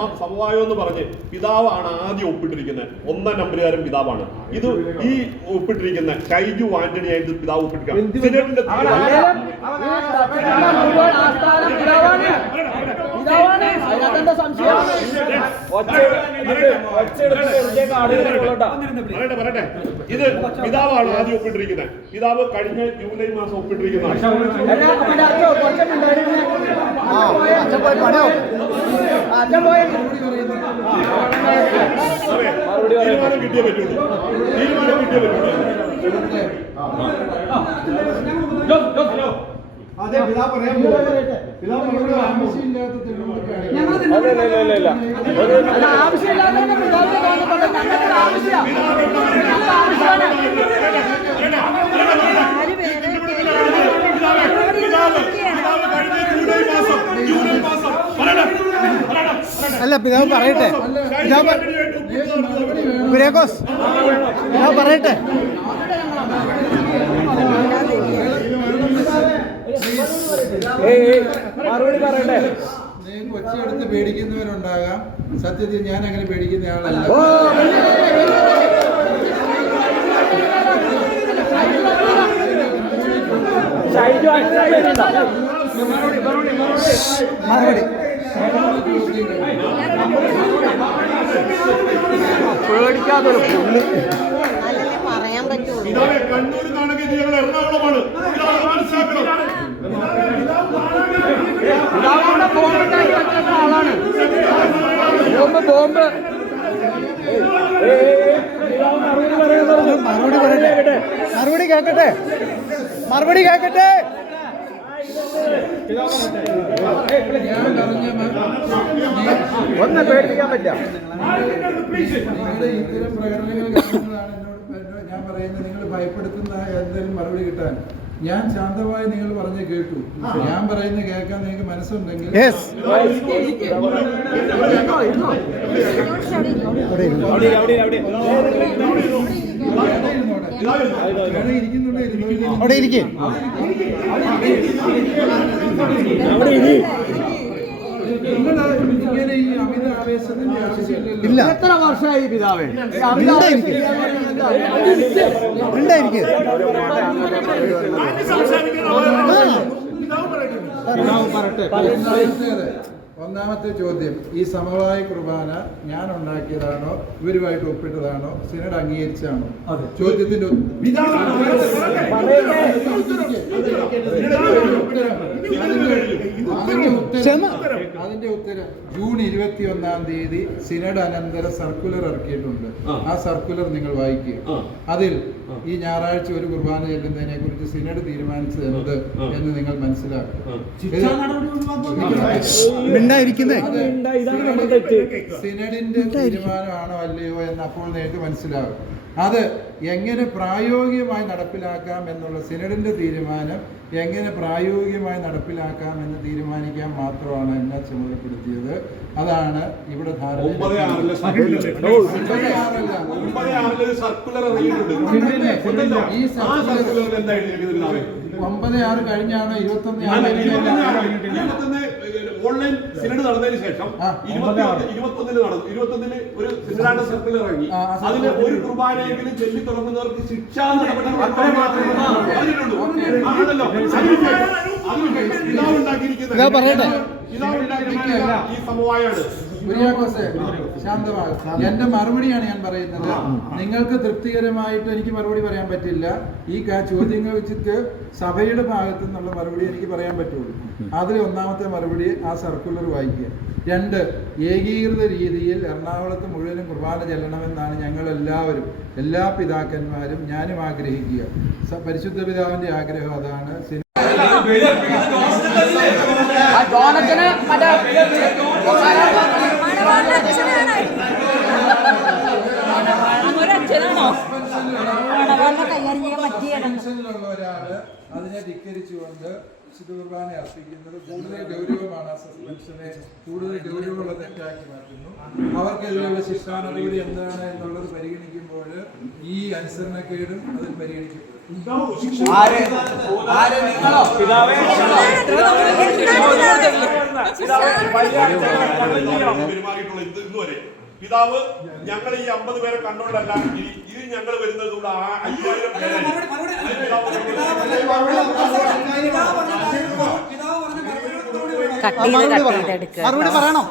സമ- സമവായം എന്ന് പറഞ്ഞ് പിതാവാണ് ആദ്യം ഒപ്പിട്ടിരിക്കുന്നത്. ഒന്നാം നമ്പറുകാരൻ പിതാവാണ്. ഇത് ഈ ഒപ്പിട്ടിരിക്കുന്ന ഷൈജു ആന്റണി ആയിട്ട് പിതാവ് ഒപ്പിട്ടിരിക്കുന്നത് പറയട്ടെ ഇത് പിതാവാണ് ആദ്യം ഒപ്പിട്ടിരിക്കുന്നത്. പിതാവ് കഴിഞ്ഞ ജൂലൈ മാസം ഒപ്പിട്ടിരിക്കുന്നതാണ്. തീരുമാനം കിട്ടിയേ പറ്റുള്ളൂ തീരുമാനം കിട്ടിയേ പറ്റുള്ളൂ അതെ പിതാ പിതാ പറയുന്നത് ആവശ്യമില്ലാത്ത അല്ല അല്ല പിതാവ് പറയട്ടെ. പിതാവ് കുര്യാക്കോസ് പിതാവ് പറയട്ടെ. മറുപടി പറയട്ടെ. പേടിക്കുന്നവരുണ്ടാകാം. സത്യത്തിൽ ഞാൻ അങ്ങനെ പേടിക്കുന്ന ആളല്ല മറുപടി. പേടിക്കാതൊരു പുള്ളി. പറയാൻ പറ്റുള്ളൂ. കണ്ണൂർ നാണെങ്കിൽ ഞങ്ങൾ എറണാകുളമാണ്. മനസ്സിലാക്കണം. ആളാണ്. Bomb bomb. മറുപടി പറയട്ടെ? മറുപടി കേക്കട്ടെ? മറുപടി കേക്കട്ടെ? ഒന്ന് പേടിപ്പിക്കാൻ പറ്റില്ല. ഇത്തരം പ്രകടനങ്ങൾ ഞാൻ പറയുന്നത് നിങ്ങൾ ഭയപ്പെടുത്തുന്ന എന്തെങ്കിലും മറുപടി കിട്ടാൻ. ഞാൻ ശാന്തമായി നിങ്ങൾ പറഞ്ഞ് കേട്ടു. ഞാൻ പറയുന്നത് കേൾക്കാൻ നിങ്ങൾക്ക് മനസ്സുണ്ടെങ്കിൽ യെസ് അവിടെ ഇരിക്കേ. ഇല്ല. എത്ര വർഷമായി പിതാവേ. ഉണ്ടായിരിക്കും. ഒന്നാമത്തെ ചോദ്യം ഈ സമവായ കുർബാന ഞാൻ ഉണ്ടാക്കിയതാണോ ഇവരുമായിട്ട് ഒപ്പിട്ടതാണോ സിനഡ് അംഗീകരിച്ചാണോ? ചോദ്യത്തിന്റെ ഉ- അതിന്റെ ഉത്തരം അതിന്റെ ഉത്തരം ജൂൺ ഇരുപത്തി ഒന്നാം തീയതി സിനഡ് അനന്തര സർക്കുലർ ഇറക്കിയിട്ടുണ്ട്. ആ സർക്കുലർ നിങ്ങൾ വായിക്കുക. അതിൽ ഈ ഞായറാഴ്ച ഒരു കുർബാന ചെല്ലുന്നതിനെ കുറിച്ച് സിനഡ് തീരുമാനിച്ചത് എന്ത് എന്ന് നിങ്ങൾ മനസ്സിലാക്കും മിണ്ടായിരിക്കുന്നേ? സിനഡിന്റെ തീരുമാനമാണോ അല്ലയോ എന്ന് അപ്പോൾ നേരിട്ട് മനസ്സിലാകും. അത് എങ്ങനെ പ്രായോഗികമായി നടപ്പിലാക്കാം എന്നുള്ള സിനഡിന്റെ തീരുമാനം എങ്ങനെ പ്രായോഗികമായി നടപ്പിലാക്കാം എന്ന് തീരുമാനിക്കാൻ മാത്രമാണ് എന്നെ ചുമതലപ്പെടുത്തിയത്. അതാണ് ഇവിടെ ധാരണ ഈ? ഒമ്പത് ആറ് കഴിഞ്ഞാണ് ഇരുപത്തൊന്ന് ഓൺലൈൻ സിനഡ് നടന്നതിന് ശേഷം ഇരുപത്തൊന്നിൽ നടന്നു ഒരു സിനഡാന്റെ സർക്കിൾ ഇറങ്ങി അതിൽ ഒരു കുർബാനയെങ്കിലും ചൊല്ലി തുടങ്ങുന്നവർക്ക് ശിക്ഷാ നടപടി ആണല്ലോ ഉണ്ടാക്കിയിരിക്കുന്നത് ഇതാ ഈ സമവായാണ് കുര്യാക്കോസേ, ശാന്തമാകും എന്റെ മറുപടിയാണ് ഞാൻ പറയുന്നത്. നിങ്ങൾക്ക് തൃപ്തികരമായിട്ട് എനിക്ക് മറുപടി പറയാൻ പറ്റില്ല. ഈ ചോദ്യങ്ങൾ വെച്ചിട്ട് സഭയുടെ ഭാഗത്തു നിന്നുള്ള മറുപടി എനിക്ക് പറയാൻ പറ്റുള്ളൂ. അതിൽ ഒന്നാമത്തെ മറുപടി ആ സർക്കുലർ വായിക്കുക. രണ്ട് ഏകീകൃത രീതിയിൽ എറണാകുളത്ത് മുഴുവനും കുർബാന ചെല്ലണമെന്നാണ് ഞങ്ങൾ എല്ലാവരും എല്ലാ പിതാക്കന്മാരും ഞാനും ആഗ്രഹിക്കുക. പരിശുദ്ധ പിതാവിന്റെ ആഗ്രഹം അതാണ്. മറ്റേ ടെൻഷനിലുള്ള ഒരാൾ അതിനെ ധിക്കരിച്ചുകൊണ്ട് വിശുദ്ധ കുർബാന അർപ്പിക്കുന്നത് കൂടുതൽ ഗൗരവമാണ് ആ സസ്പെൻഷനെ കൂടുതൽ ഗൗരവമുള്ള തെറ്റാക്കി മാറ്റുന്നു. അവർക്കെതിരെയുള്ള ശിക്ഷാനുഭൂതി എന്താണ് എന്നുള്ളത് പരിഗണിക്കുമ്പോൾ ഈ അനുസരണക്കേടും അതിൽ പരിഗണിക്കും പെരുമാറിയിട്ടുള്ള ഇത് പിതാവ്? ഞങ്ങൾ ഈ അമ്പത് പേരെ കണ്ടോണ്ടല്ല ഇനി ഇത് ഞങ്ങൾ വരുന്നത് കൂടെ ആ അയ്യായിരം പേരായിരിക്കും. കട്ട് ചെയ്ത് കട്ട് ചെയ്ത് എടുക്കുക മറുപടി പറയണം